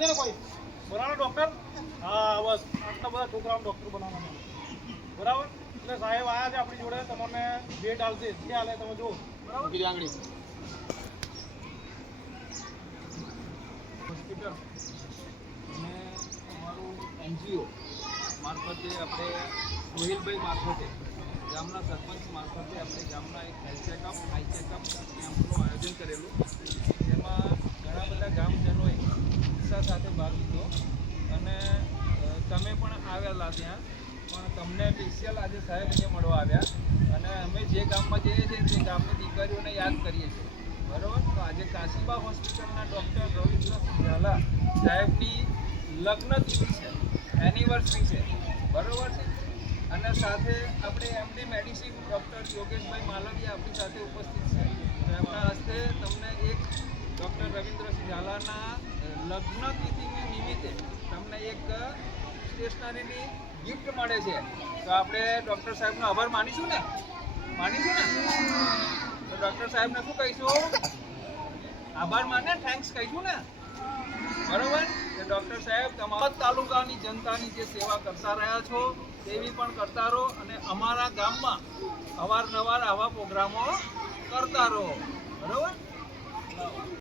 છે ને કોઈ? બરાબર ડોક્ટર હા બસ. આટલા બધા છોકરાઓને ડોક્ટર બનાવવાના બરાબર? એટલે સાહેબ આયા છે આપણી જોડે. તમને ભેટ આવશે જે હાલે તમે જુઓ. બરાબર? હોસ્પિટલ. અને અમારું એનજીઓ મારફતે આપણે સોહિલભાઈ મારફતે ગામના સરપંચ મારફતે આપણે ગામના એક હેલ્થ ચેકઅપ આઈ ચેકઅપ કેમ્પનું આયોજન કરેલું. સાથે ભાગ લીધો. અને તમે પણ આવેલા ત્યાં. પણ તમને સ્પેશિયલ આજે સાહેબ અહીંયા મળવા આવ્યા. અને અમે જે ગામમાં જઈએ છીએ તે ગામની દીકરીઓને યાદ કરીએ છીએ. બરાબર? તો આજે કાશીબા હોસ્પિટલના ડૉક્ટર રવિન્દ્ર ઝાલા સાહેબની લગ્ન તિથિ છે. એનિવર્સરી છે. બરાબર છે? અને સાથે આપણે MD medicine doctor Yogeshbhai Malviya આપણી સાથે ઉપસ્થિત છે. એમના હસ્તે તમને એક ડૉક્ટર રવિન્દ્રસિંહ ઝાલાના લગ્ન તિથિની નિમિત્તે તમને એક સ્ટેશનરીની ગિફ્ટ મળે છે. તો આપણે ડૉક્ટર સાહેબનો આભાર માનીશું ને? માનીશું ને? તો ડૉક્ટર સાહેબને શું કહીશું? આભાર માને થેન્ક્સ કહીશું ને? બરોબર? કે ડૉક્ટર સાહેબ, તમારા તાલુકાની જનતાની જે સેવા કરતા રહ્યા છો, તેવી પણ કરતા રહો અને અમારા ગામમાં અવારનવાર આવા પ્રોગ્રામો કરતા રહો. બરોબર?